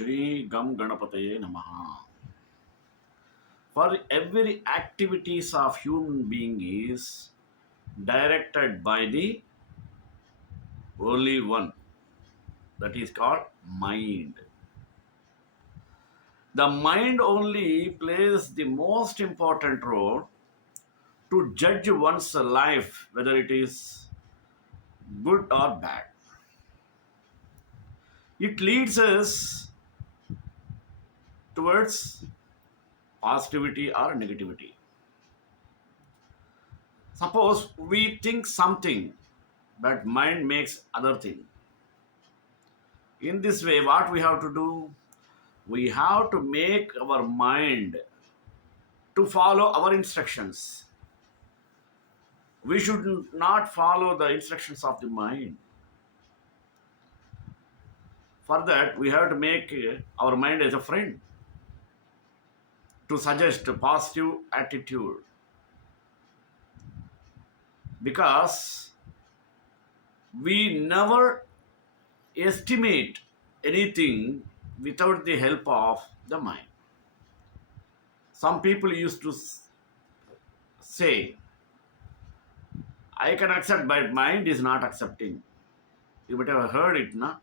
Shri Gam Ganapataye Namaha. For every activities of human being is directed by the only one, that is called mind. The mind only plays the most important role to judge one's life, whether it is good or bad. It leads us towards positivity or negativity. Suppose we think something, but mind makes other thing. In this way, what we have to do? We have to make our mind to follow our instructions. We should not follow the instructions of the mind. For that, we have to make our mind as a friend to suggest a positive attitude. Because we never estimate anything without the help of the mind. Some people used to say, I can accept, but mind is not accepting. You might have heard it, na?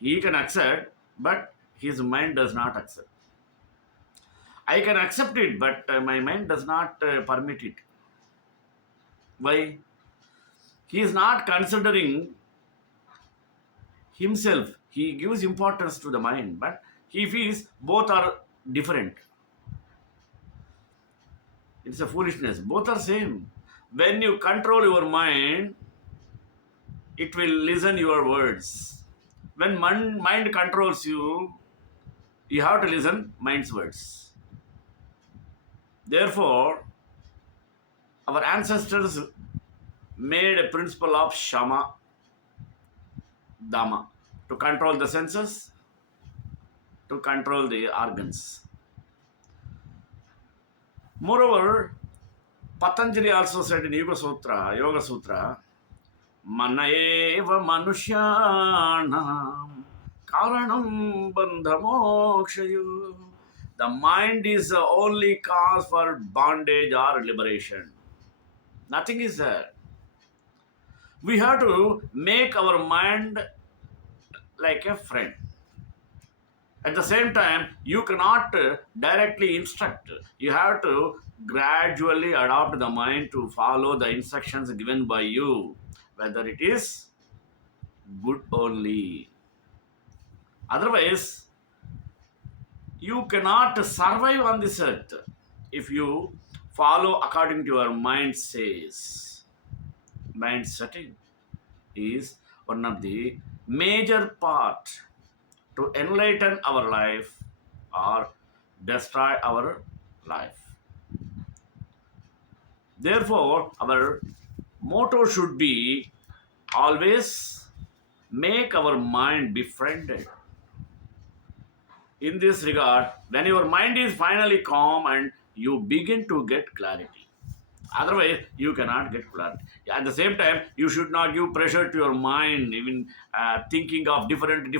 He can accept, but his mind does not accept. I can accept it, but my mind does not permit it. Why? He is not considering himself. He gives importance to the mind, but he feels both are different. It's a foolishness. Both are same. When you control your mind, it will listen your words. When mind controls you, you have to listen mind's words. Therefore, our ancestors made a principle of Shama, Dama, to control the senses, to control the organs. Moreover, Patanjali also said in Yoga Sutra, Mana eva manusyanam karanam bandhamokshayu. The mind is the only cause for bondage or liberation. Nothing is there. We have to make our mind like a friend. At the same time, you cannot directly instruct. You have to gradually adopt the mind to follow the instructions given by you, whether it is good only. Otherwise, you cannot survive on this earth if you follow according to your mind says. Mind setting is one of the major part to enlighten our life or destroy our life. Therefore, our motto should be always make our mind befriended. In this regard, when your mind is finally calm and you begin to get clarity. Otherwise, you cannot get clarity. At the same time, you should not give pressure to your mind, even thinking of different.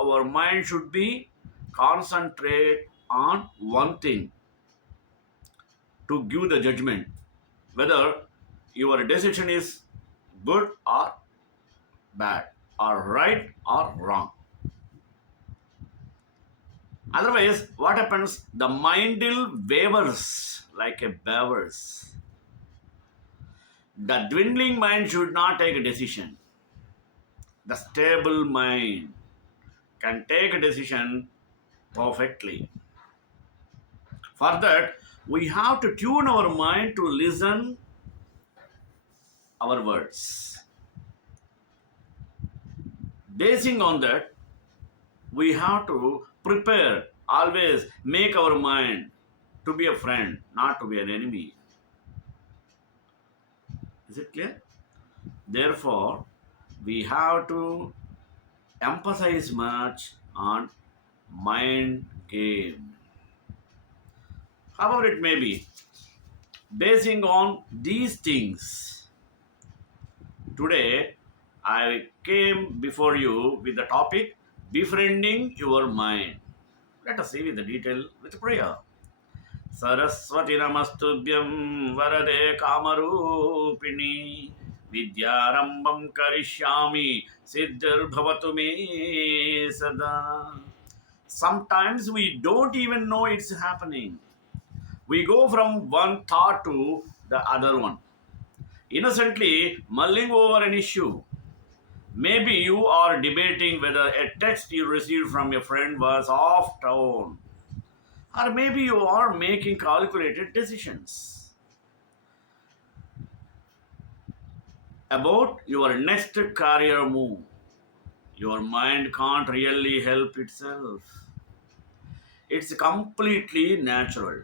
Our mind should be concentrate on one thing to give the judgment whether your decision is good or bad, or right or wrong. Otherwise, what happens? The mind will wavers like a beavers. The dwindling mind should not take a decision. The stable mind can take a decision perfectly. For that, we have to tune our mind to listen our words. Basing on that, we have to prepare, always make our mind to be a friend, not to be an enemy. Is it clear? Therefore, we have to emphasize much on mind game. However it may be, basing on these things, today I came before you with the topic Befriending Your Mind. Let us see with the detail with prayer. Saraswati Namastubhyam Varade Kamarupini Vidyarambam Karishyami Siddhar Bhavatu Me Sada. Sometimes we don't even know it's happening. We go from one thought to the other one, innocently mulling over an issue. Maybe you are debating whether a text you received from your friend was off tone, or maybe you are making calculated decisions about your next career move. Your mind can't really help itself. It's completely natural.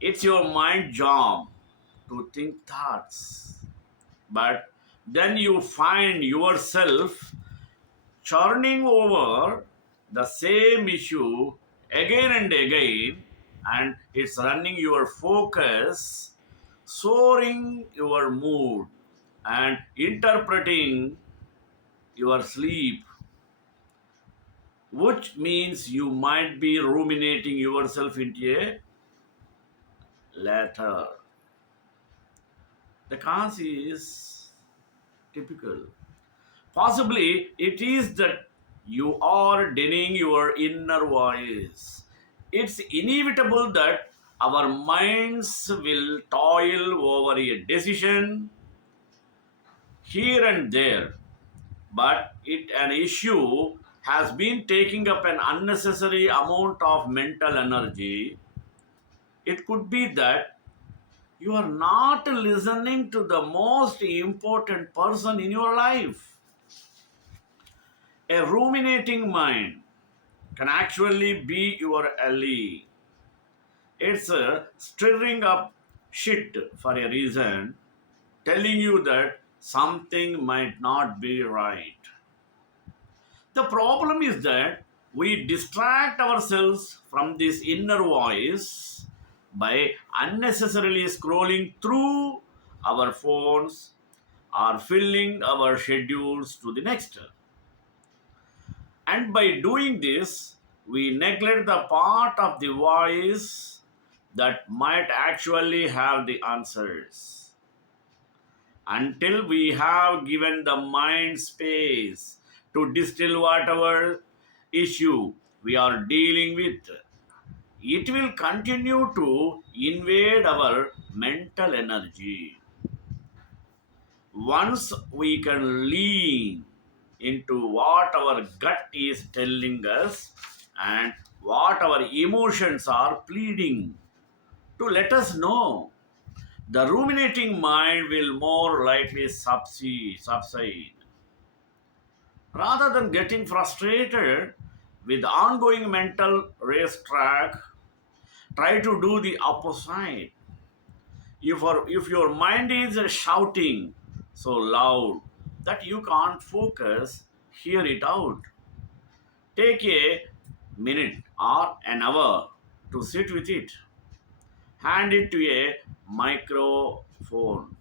It's your mind job to think thoughts. But then you find yourself churning over the same issue again and again, and it's running your focus, soaring your mood, and interpreting your sleep, which means you might be ruminating yourself into a letter. The cause is typical. Possibly it is that you are denying your inner voice. It's inevitable that our minds will toil over a decision here and there, but an issue has been taking up an unnecessary amount of mental energy. It could be that you are not listening to the most important person in your life. A ruminating mind can actually be your ally. It's stirring up shit for a reason, telling you that something might not be right. The problem is that we distract ourselves from this inner voice by unnecessarily scrolling through our phones or filling our schedules to the next. And by doing this, we neglect the part of the voice that might actually have the answers. Until we have given the mind space to distill whatever issue we are dealing with, it will continue to invade our mental energy. Once we can lean into what our gut is telling us and what our emotions are pleading to let us know, the ruminating mind will more likely subside. Rather than getting frustrated with the ongoing mental racetrack, try to do the opposite. If your mind is shouting so loud that you can't focus, hear it out. Take a minute or an hour to sit with it. Hand it to a microphone.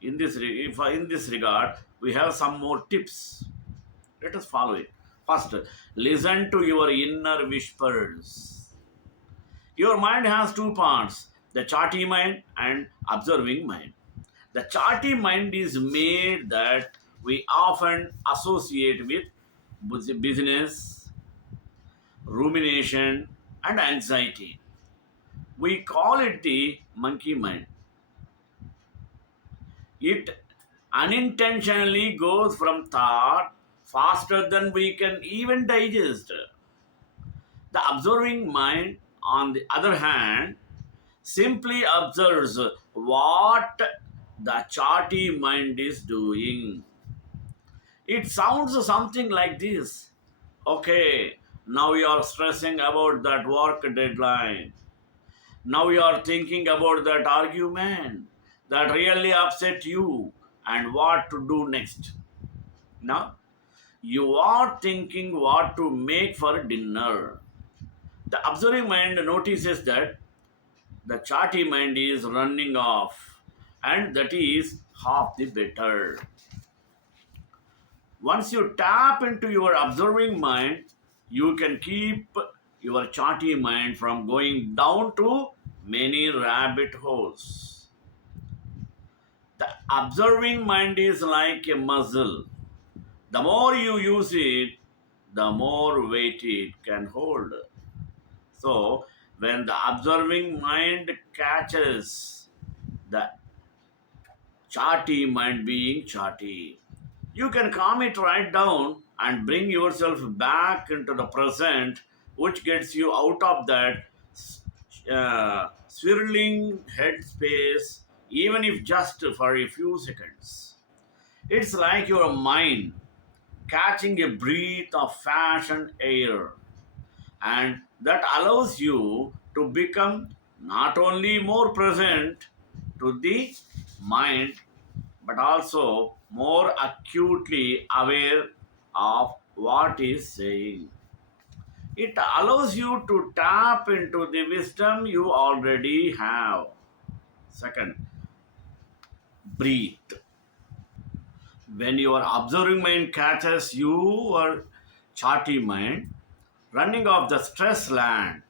In this regard, we have some more tips. Let us follow it. First, listen to your inner whispers. Your mind has two parts, the chatty mind and observing mind. The chatty mind is made that we often associate with business, rumination, and anxiety. We call it the monkey mind. It unintentionally goes from thought faster than we can even digest. The observing mind, on the other hand, simply observes what the chatty mind is doing. It sounds something like this. Okay, now you are stressing about that work deadline. Now you are thinking about that argument that really upset you and what to do next. Now you are thinking what to make for dinner. The observing mind notices that the chatty mind is running off, and that is half the better. Once you tap into your observing mind, you can keep your chatty mind from going down to many rabbit holes. The observing mind is like a muscle. The more you use it, the more weight it can hold. So, when the observing mind catches the chatty mind being chatty, you can calm it right down and bring yourself back into the present, which gets you out of that swirling headspace, even if just for a few seconds. It's like your mind catching a breath of fashion air, and that allows you to become not only more present to the mind but also more acutely aware of what is saying. It allows you to tap into the wisdom you already have. Second, breathe. When your observing mind catches your charty mind running off the stress land,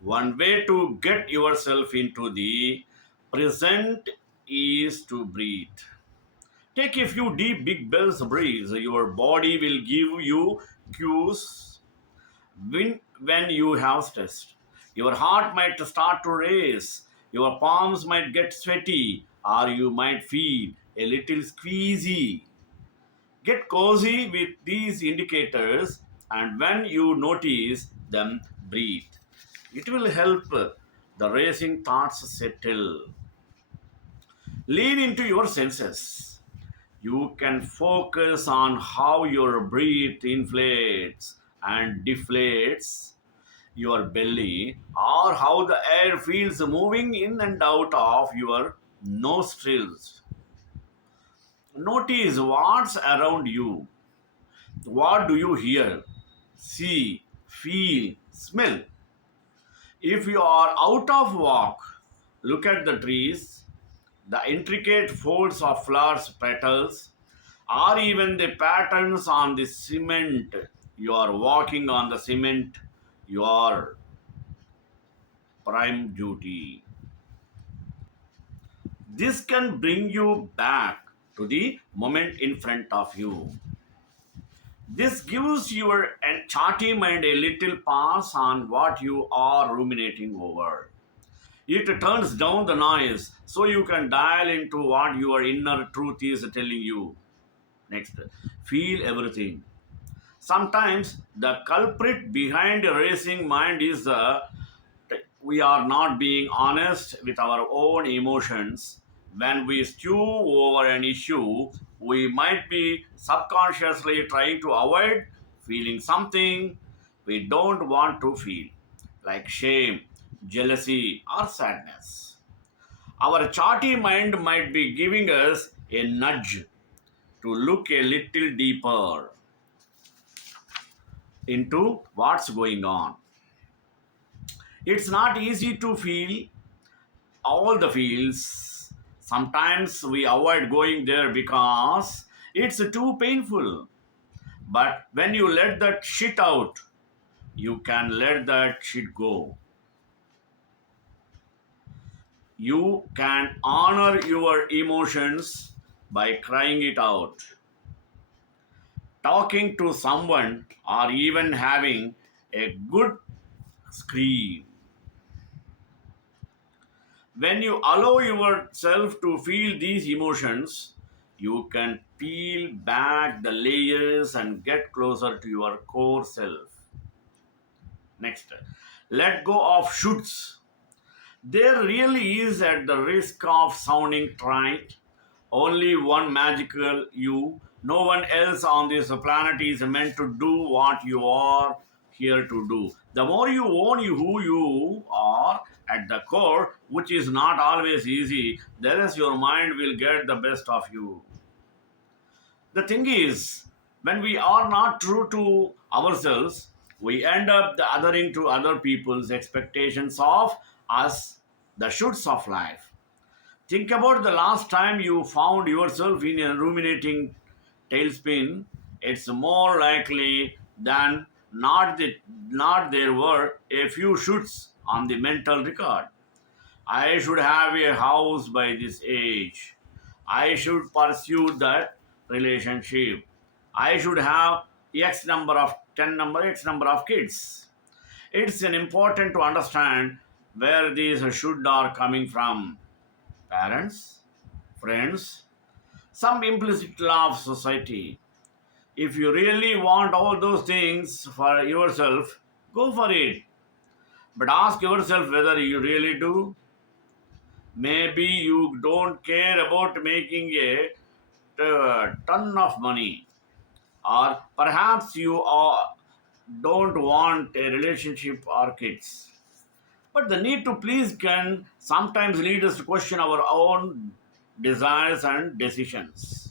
one way to get yourself into the present is to breathe. Take a few deep, big bells breaths. Your body will give you cues when you have stressed. Your heart might start to race. Your palms might get sweaty, or you might feel a little squeezy. Get cozy with these indicators, and when you notice them, breathe. It will help the racing thoughts settle. Lean into your senses. You can focus on how your breath inflates and deflates your belly, or how the air feels moving in and out of your nostrils. Notice what's around you. What do you hear, see, feel, smell? If you are out of walk, look at the trees, the intricate folds of flowers petals, or even the patterns on the cement. You are walking on the cement, your prime duty. This can bring you back to the moment in front of you. This gives your charty mind a little pass on what you are ruminating over. It turns down the noise so you can dial into what your inner truth is telling you. Next, feel everything. Sometimes the culprit behind a racing mind is we are not being honest with our own emotions. When we stew over an issue, we might be subconsciously trying to avoid feeling something we don't want to feel, like shame, jealousy, or sadness. Our charty mind might be giving us a nudge to look a little deeper into what's going on. It's not easy to feel all the feels. Sometimes we avoid going there because it's too painful. But when you let that shit out, you can let that shit go. You can honor your emotions by crying it out, talking to someone, or even having a good scream. When you allow yourself to feel these emotions, you can peel back the layers and get closer to your core self. Next, let go of shoulds. There really is, at the risk of sounding trite, only one magical you. No one else on this planet is meant to do what you are here to do. The more you own who you are at the core, which is not always easy, the less your mind will get the best of you. The thing is, when we are not true to ourselves, we end up the othering to other people's expectations of us, the shoulds of life. Think about the last time you found yourself in a ruminating tailspin. It's more likely than not there were a few shoots on the mental record. I should have a house by this age. I should pursue that relationship. I should have X number of 10 number, X number of kids. It's an important to understand where these should are coming from. Parents, friends, some implicit law of society. If you really want all those things for yourself, go for it. But ask yourself whether you really do. Maybe you don't care about making a ton of money, or perhaps you don't want a relationship or kids. But the need to please can sometimes lead us to question our own desires and decisions.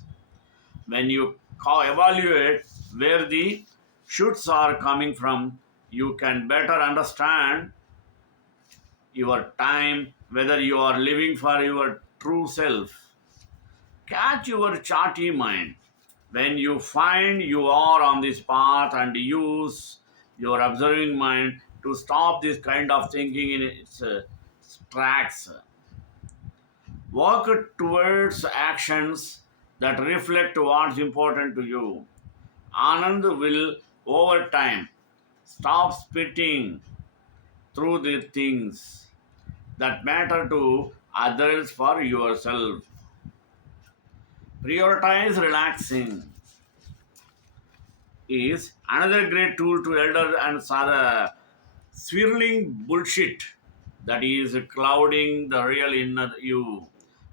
When you evaluate where the shoots are coming from, you can better understand your time, whether you are living for your true self. Catch your chatty mind. When you find you are on this path and use your observing mind to stop this kind of thinking in its tracks, work towards actions that reflect what's important to you. Anand will, over time, stop spitting through the things that matter to others for yourself. Prioritize relaxing is another great tool to elder and swirling bullshit that is clouding the real inner you.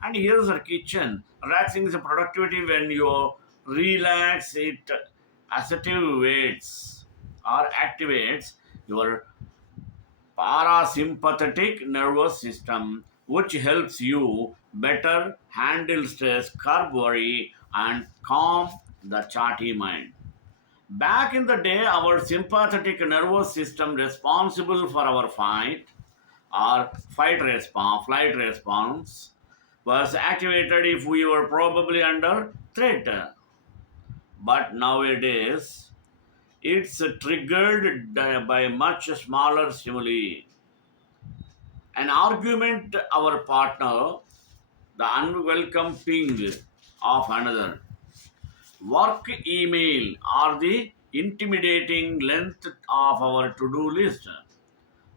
And here's a kitchen. Relaxing is a productivity when you relax it activates or activates your parasympathetic nervous system, which helps you better handle stress, curb worry, and calm the chatty mind. Back in the day, our sympathetic nervous system responsible for our flight response was activated if we were probably under threat. But nowadays, it's triggered by much smaller stimuli. An argument, our partner, the unwelcome ping of another, work email, or the intimidating length of our to-do list.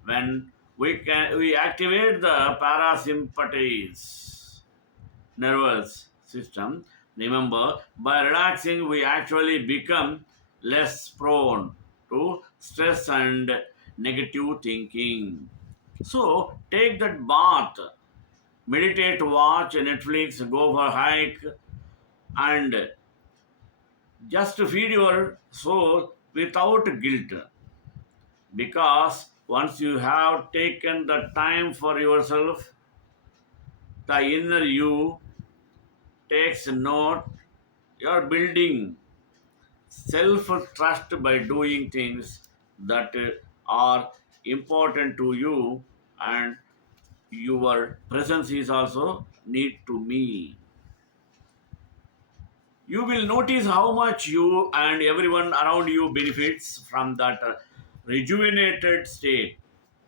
When we activate the parasympathetic nervous system, remember, by relaxing we actually become less prone to stress and negative thinking. So take that bath, meditate, watch Netflix, go for a hike, and just feed your soul without guilt. Because once you have taken the time for yourself, the inner you takes note. You're building self trust by doing things that are important to you, and your presence is also need to me. You will notice how much you and everyone around you benefits from that rejuvenated state.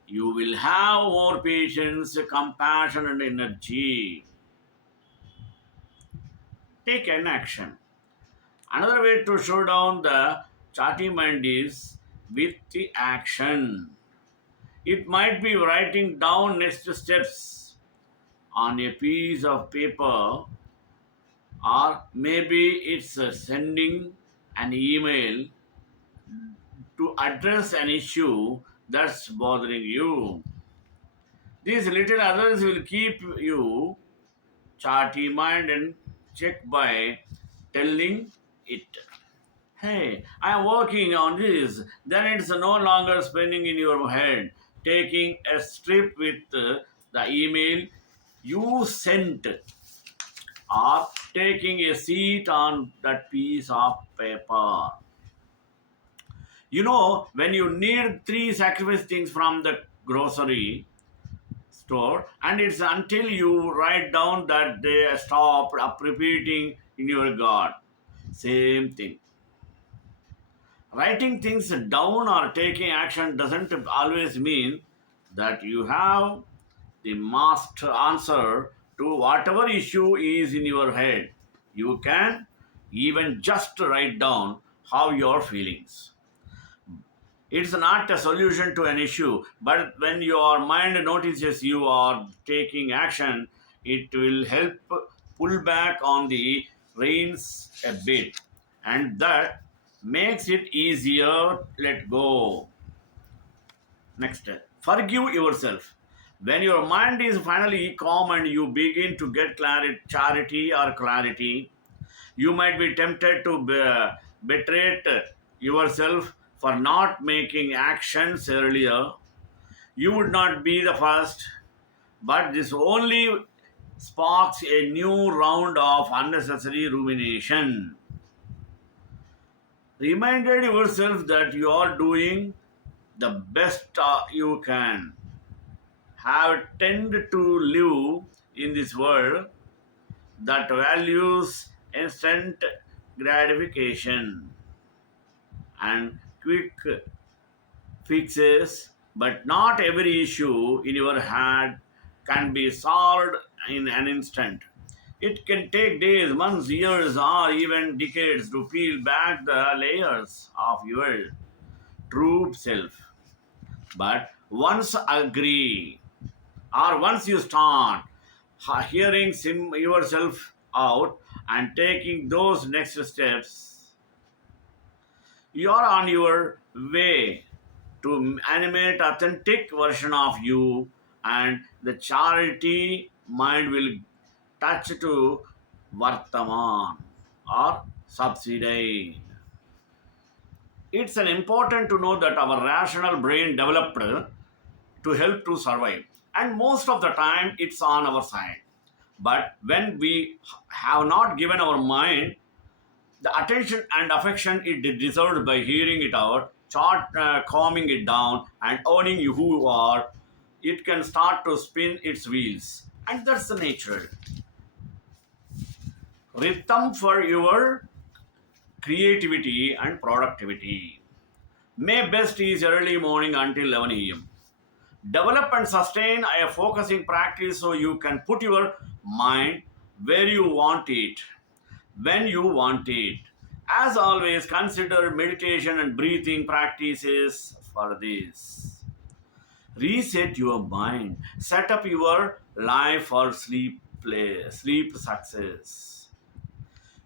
You will have more patience, compassion, and energy. Take an action. Another way to show down the chatty mind is with the action. It might be writing down next steps on a piece of paper, or maybe it's sending an email to address an issue that's bothering you. These little others will keep you chatty mind and check by telling it, hey, I am working on this. Then it's no longer spinning in your head. Taking a strip with the email you sent, or taking a seat on that piece of paper. You know, when you need three sacrifice things from the grocery store, and it's until you write down that they stop up repeating in your God. Same thing. Writing things down or taking action doesn't always mean that you have the master answer to whatever issue is in your head. You can even just write down how you're feeling. It's not a solution to an issue, but when your mind notices you are taking action, it will help pull back on the reins a bit, and that makes it easier. Let go. Next, forgive yourself. When your mind is finally calm and you begin to get charity or clarity, you might be tempted to betray yourself for not making actions earlier. You would not be the first, but this only sparks a new round of unnecessary rumination. Reminded yourself that you are doing the best you can. Have tended to live in this world that values instant gratification and quick fixes, but not every issue in your head can be solved in an instant. It can take days, months, years, or even decades to peel back the layers of your true self. But once agree, or once you start hearing yourself out and taking those next steps, you are on your way to animate authentic version of you, and the charity mind will touch to Vartaman or subsidy. It's an important to know that our rational brain developed to help to survive, and most of the time it's on our side. But when we have not given our mind the attention and affection it deserves by hearing it out, calming it down, and owning you who you are, it can start to spin its wheels. And that's the natural rhythm for your creativity and productivity. May best is early morning until 11 a.m. Develop and sustain a focusing practice so you can put your mind where you want it, when you want it. As always, consider meditation and breathing practices for this. Reset your mind. Set up your life for sleep success.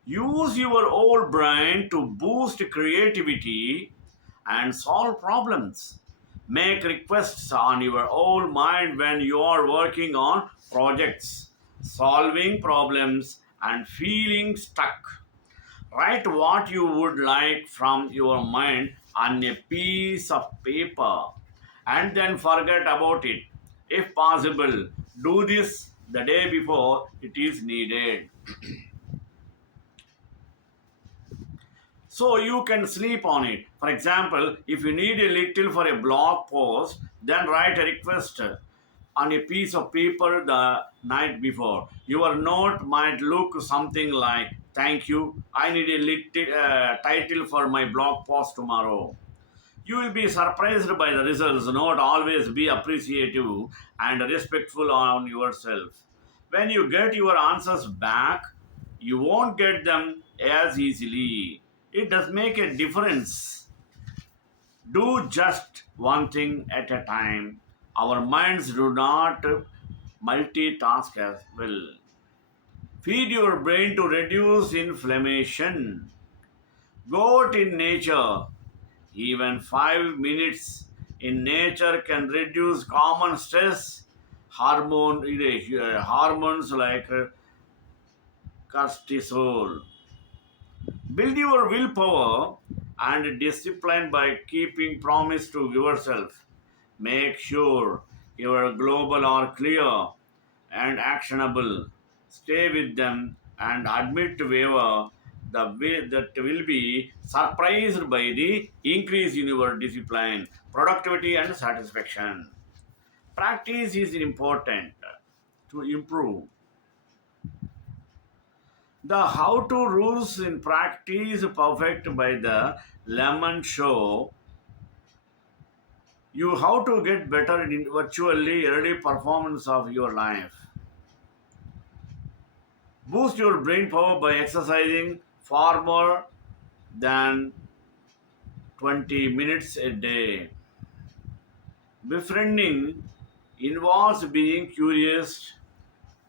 Use your old brain to boost creativity and solve problems. Make requests on your old mind when you are working on projects, solving problems, and feeling stuck. Write what you would like from your mind on a piece of paper and then forget about it. If possible, do this the day before it is needed. So you can sleep on it. For example, if you need a little for a blog post, then write a request on a piece of paper the night before. Your note might look something like, "Thank you, I need a little title for my blog post tomorrow." You will be surprised by the results. Not always be appreciative and respectful on yourself. When you get your answers back, you won't get them as easily. It does make a difference. Do just one thing at a time. Our minds do not multitask as well. Feed your brain to reduce inflammation. Go out in nature. Even 5 minutes in nature can reduce common stress hormones like cortisol. Build your willpower and discipline by keeping promise to yourself. Make sure your global are clear and actionable. Stay with them and admit to waiver the way that will be surprised by the increase in your discipline, productivity, and satisfaction. Practice is important to improve The how to rules in practice perfect by the lemon show you how to get better in virtually early performance of your life. Boost your brain power by exercising far more than 20 minutes a day. Befriending involves being curious,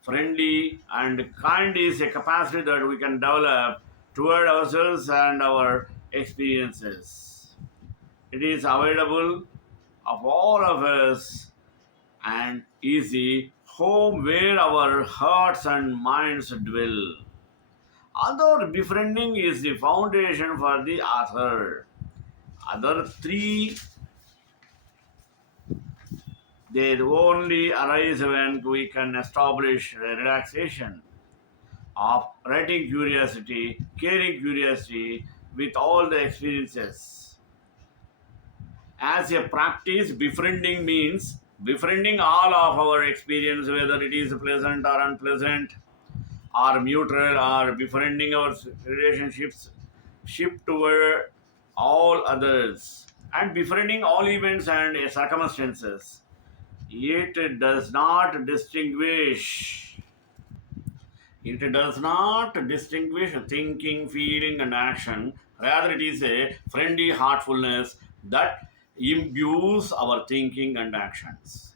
friendly, and kind is a capacity that we can develop toward ourselves and our experiences. It is available of all of us and easy home where our hearts and minds dwell. Although befriending is the foundation for the author, other three they only arise when we can establish relaxation of writing curiosity, caring curiosity with all the experiences. As a practice, befriending means befriending all of our experience, whether it is pleasant or unpleasant, or neutral, or befriending our relationships, shift toward all others, and befriending all events and circumstances. It does not distinguish. It does not distinguish thinking, feeling, and action. Rather, it is a friendly heartfulness that imbues our thinking and actions.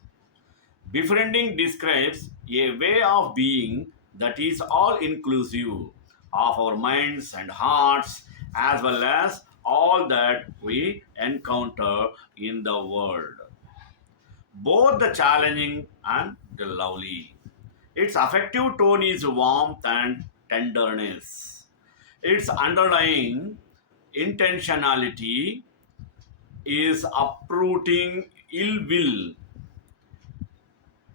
Befriending describes a way of being that is all inclusive of our minds and hearts, as well as all that we encounter in the world, both the challenging and the lovely. Its affective tone is warmth and tenderness. Its underlying intentionality is uprooting ill will,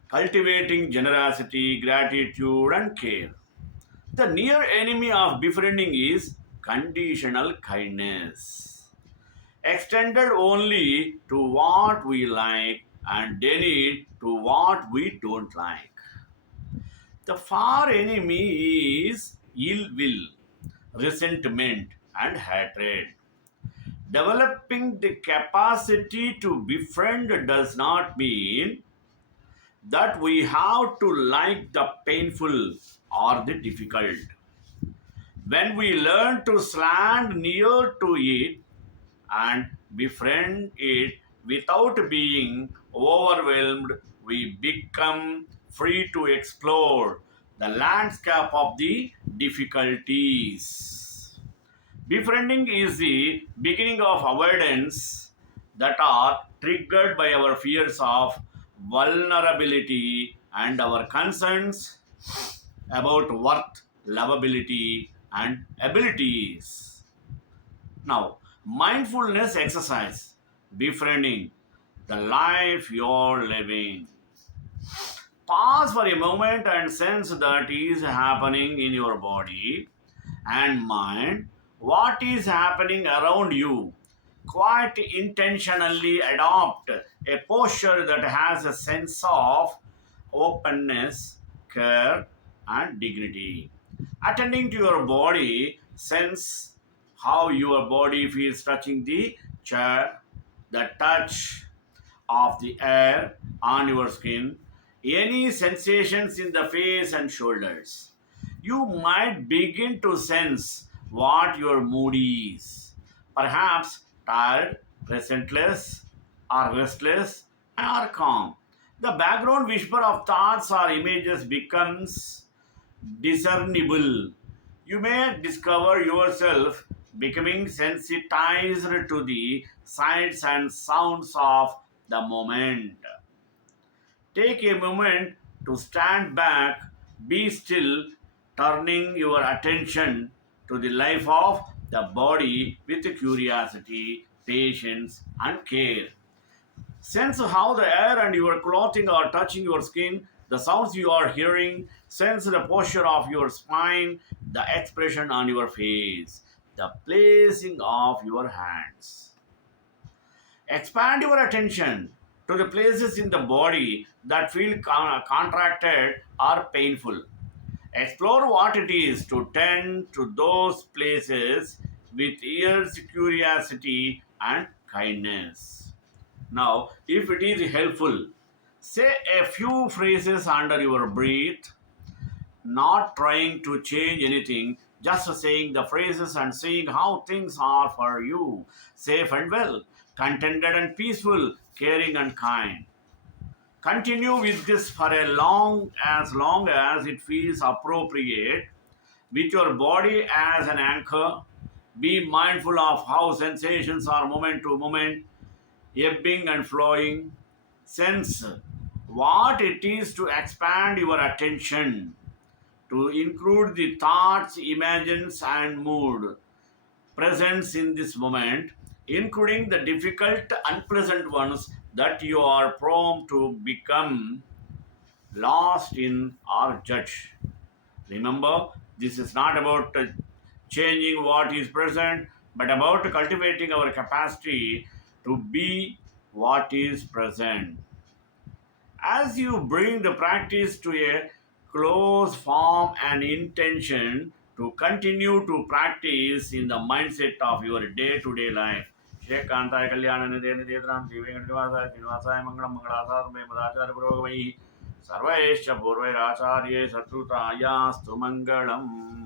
cultivating generosity, gratitude, and care. The near enemy of befriending is conditional kindness, extended only to what we like and denied to what we don't like. The far enemy is ill will, resentment, and hatred. Developing the capacity to befriend does not mean that we have to like the painful or the difficult. When we learn to stand near to it and befriend it without being overwhelmed, we become free to explore the landscape of the difficulties. Befriending is the beginning of avoidance that are triggered by our fears of vulnerability and our concerns about worth, lovability, and abilities. Now, mindfulness exercise, befriending the life you're living. Pause for a moment and sense that is happening in your body and mind, what is happening around you. Quite intentionally adopt a posture that has a sense of openness, care, and dignity. Attending to your body, sense how your body feels touching the chair, the touch of the air on your skin, any sensations in the face and shoulders. You might begin to sense what your mood is. Perhaps tired, restless, or restless, or calm. The background whisper of thoughts or images becomes discernible. You may discover yourself becoming sensitized to the sights and sounds of the moment. Take a moment to stand back, be still, turning your attention to the life of the body with curiosity, patience, and care. Sense how the air and your clothing are touching your skin, the sounds you are hearing, sense the posture of your spine, the expression on your face, the placing of your hands. Expand your attention to the places in the body that feel contracted or painful. Explore what it is to tend to those places with ears, curiosity, and kindness. Now, if it is helpful, say a few phrases under your breath, not trying to change anything, just saying the phrases and seeing how things are for you, safe and well, contented and peaceful, caring and kind. Continue with this for long as it feels appropriate, with your body as an anchor. Be mindful of how sensations are moment to moment, ebbing and flowing. Sense what it is to expand your attention, to include the thoughts, imagines, and mood presence in this moment, including the difficult, unpleasant ones that you are prone to become lost in or judge. Remember, this is not about changing what is present, but about cultivating our capacity to be what is present. As you bring the practice to a close form and intention to continue to practice in the mindset of your day-to-day life. Shrekantai Kalyanani Deni Dedram Divinivasa Srinivasaya Mangalam Mangalasar Madaचार्य Purogamai Sarvaesha Purvairacharye Satrutayastu Mangalam.